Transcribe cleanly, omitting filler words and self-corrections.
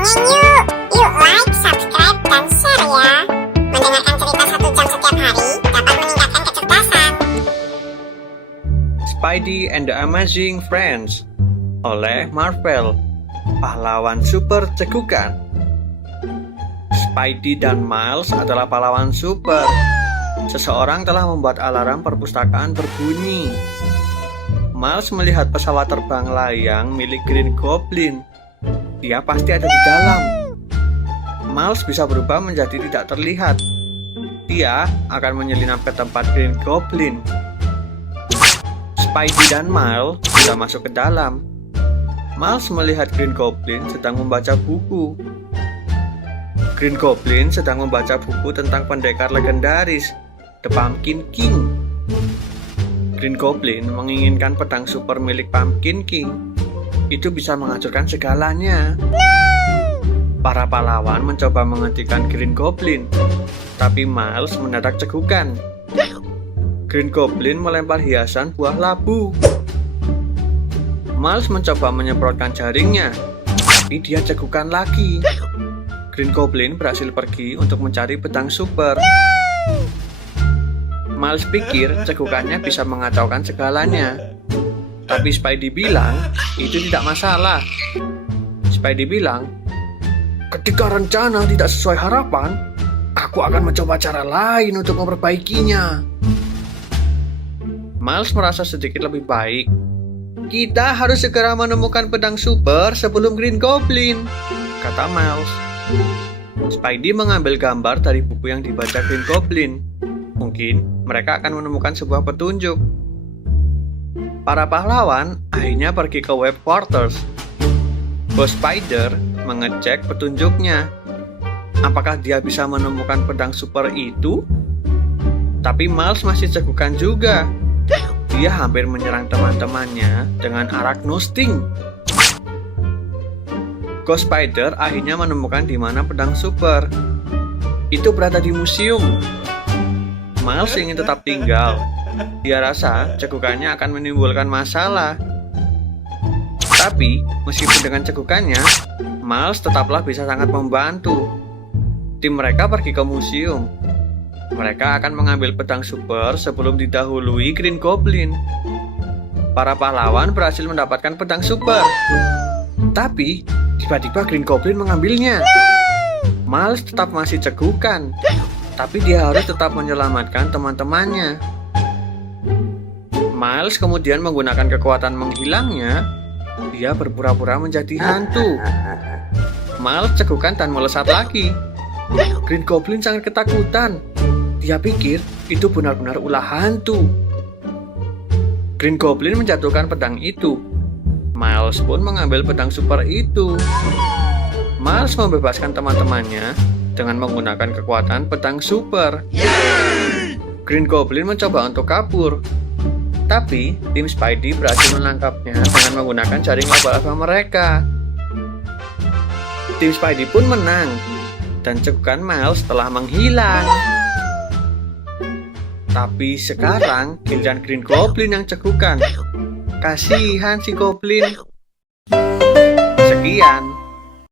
dongeng yuk. Yuk like, subscribe, dan share ya. Mendengarkan cerita 1 jam setiap hari dapat meningkatkan kecerdasan. Spidey and the Amazing Friends oleh Marvel, pahlawan super cekukan. Spidey dan Miles adalah pahlawan super. Seseorang telah membuat alarm perpustakaan berbunyi. Miles melihat pesawat terbang layang milik Green Goblin. Dia pasti ada di dalam. Miles bisa berubah menjadi tidak terlihat. Dia akan menyelinap ke tempat Green Goblin. Spidey dan Miles sudah masuk ke dalam. Miles melihat Green Goblin sedang membaca buku. Green Goblin sedang membaca buku tentang pendekar legendaris, The Pumpkin King. Green Goblin menginginkan pedang super milik Pumpkin King. Itu bisa menghancurkan segalanya. Para pahlawan mencoba menghentikan Green Goblin, tapi Miles mendadak cegukan. Green Goblin melempar hiasan buah labu. Miles mencoba menyemprotkan jaringnya, tapi dia cegukan lagi. Green Goblin berhasil pergi untuk mencari pedang super. Miles pikir cegukannya bisa mengacaukan segalanya. Tapi Spidey bilang, itu tidak masalah. Spidey bilang, ketika rencana tidak sesuai harapan, aku akan mencoba cara lain untuk memperbaikinya. Miles merasa sedikit lebih baik. Kita harus segera menemukan pedang super sebelum Green Goblin, kata Miles. Spidey mengambil gambar dari buku yang dibaca Green Goblin. Mungkin mereka akan menemukan sebuah petunjuk. Para pahlawan akhirnya pergi ke Web Quarters. Ghost Spider mengecek petunjuknya. Apakah dia bisa menemukan pedang super itu? Tapi Miles masih cegukan juga. Dia hampir menyerang teman-temannya dengan Arachno Sting. Ghost Spider akhirnya menemukan di mana pedang super. Itu berada di museum. Miles ingin tetap tinggal. Dia rasa cegukannya akan menimbulkan masalah. Tapi, meskipun dengan cegukannya, Miles tetaplah bisa sangat membantu. Tim mereka pergi ke museum. Mereka akan mengambil pedang super sebelum didahului Green Goblin. Para pahlawan berhasil mendapatkan pedang super. Tapi, tiba-tiba Green Goblin mengambilnya. Miles tetap masih cegukan. Tapi dia harus tetap menyelamatkan teman-temannya. Miles kemudian menggunakan kekuatan menghilangnya. Dia berpura-pura menjadi hantu. Miles cegukan dan melesat lagi. Green Goblin sangat ketakutan. Dia pikir itu benar-benar ulah hantu. Green Goblin menjatuhkan pedang itu. Miles pun mengambil pedang super itu. Miles membebaskan teman-temannya dengan menggunakan kekuatan pedang super. Green Goblin mencoba untuk kabur. Tapi, tim Spidey berhasil menangkapnya dengan menggunakan jaring laba-laba mereka. Tim Spidey pun menang, dan cegukan Miles telah menghilang. Tapi sekarang giliran Green Goblin yang cegukan. Kasihan si Goblin. Sekian